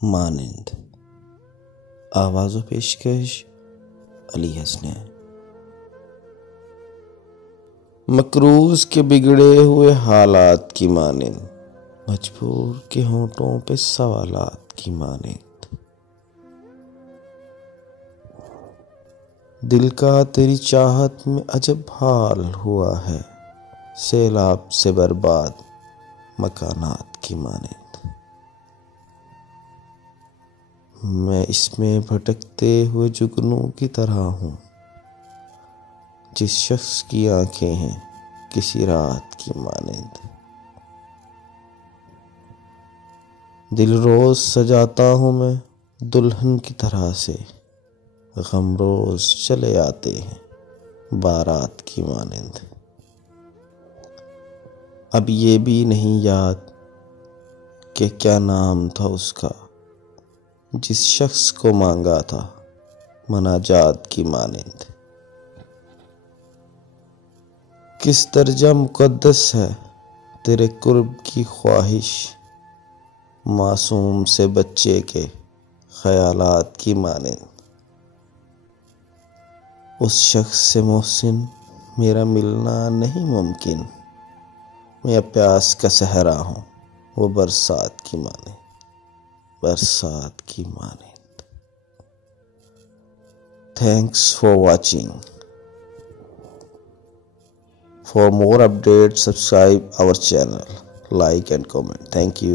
मानिंद। आवाज़ व पेशकश अली हसनैन। मकरूज के बिगड़े हुए हालात की मानिंद, मजबूर के होंठों पे सवालात की मानिंद। दिल का तेरी चाहत में अजब हाल हुआ है, सैलाब से बर्बाद मकानात की मानिंद। मैं इसमें भटकते हुए जुगनू की तरह हूँ, जिस शख्स की आंखें हैं किसी रात की मानिंद। दिल रोज सजाता हूँ मैं दुल्हन की तरह से, गम रोज चले आते हैं बारात की मानिंद। अब ये भी नहीं याद कि क्या नाम था उसका, जिस शख्स को मांगा था मनाजात की मानिंद। किस दर्जा मुकद्दस है तेरे कुर्ब की ख्वाहिश, मासूम से बच्चे के ख्यालात की मानिंद। उस शख्स से मोहसिन मेरा मिलना नहीं मुमकिन, मैं प्यास का सहरा हूँ वो बरसात की मानिंद, बरसात की मानिंद। Thanks for watching. For more updates, subscribe our channel, like and comment. Thank you.